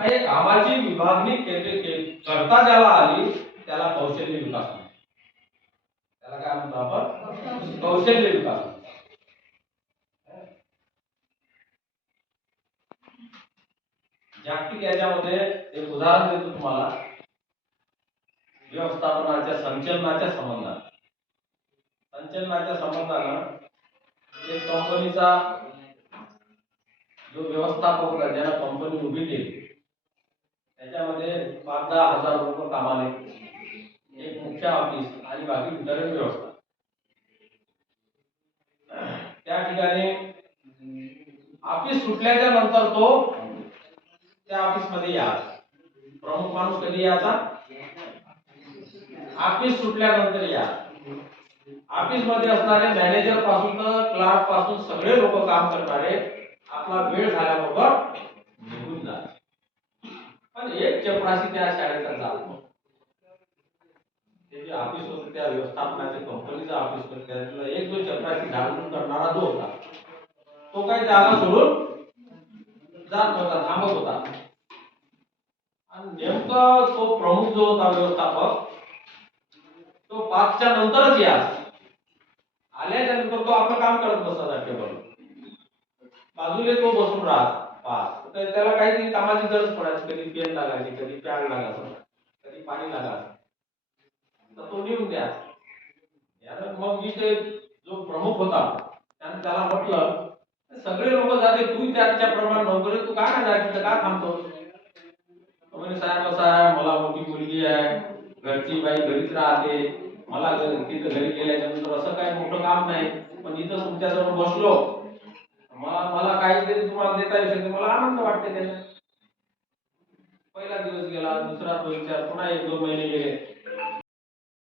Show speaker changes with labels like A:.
A: आणि कामाची विभागणी केली करता ज्याला आली त्याला कौशल्य विकास त्याला काय म्हणतो आपण? कौशल्य विकास जागतिक याच्यामध्ये एक उदाहरण देतो तुम्हाला. व्यवस्थापनाच्या संचलनाच्या संबंधात. संचलनाच्या संबंधानं एक कंपनीचा जो व्यवस्थापक ज्याला कंपनी उभी केली. त्याच्यामध्ये पाच दहा हजार लोक कामाले. एक मुख्य ऑफिस आणि बाकी वितरण व्यवस्था. त्या ठिकाणी ऑफिस सुटल्याच्या नंतर तो त्या ऑफिसमध्ये यायचा. प्रमुख माणूस कधी यायचा? ऑफिस सुटल्यानंतर या ऑफिसमध्ये असणारे मॅनेजरपासून तर क्लार्कपासून सगळे लोक काम करणारे आपला वेळ झाल्याबरोबर म्हणजे एक चपराशी त्या शाळेचा चालतो त्याची ऑफिस होतं त्या व्यवस्थापनाचे कंपनीचं ऑफिस होतं त्यातला एक जो चपराशी घालून करणारा जो होता तो काही जागा सोडून जात होता थांबत होता. आणि नेमका तो प्रमुख जो होता व्यवस्थापक तो पाचच्या नंतरच या. आल्याच्यानंतर तो आपलं काम करत बसत टेबल बाजूला तो बसून राहत. तर त्याला काहीतरी कामाची गरज पडायची. कधी पेन लागायची कधी पॅन लागायचं कधी पाणी लागायचं. तर तो नेऊन द्या. मग मी ते जो प्रमुख होता त्याने त्याला म्हटलं सगळे लोक जाते तू त्याच्या प्रमाण नोकरी तू का नाही तिथं का थांबतो? म्हणे साहेब कसा आहे मला मोठी मुलगी आहे. घरची बाई घरीच राहते. मला तिथं घरी गेल्याच्यानंतर असं काही मोठं काम नाही. पण इथं तुमच्यासमोर बसलो. मला काहीतरी तुम्हाला देता येऊ शकते. मला आनंद वाटते त्याने पहिला दिवस गेला दुसरा दोन चार पुन्हा एक दोन महिने गेले.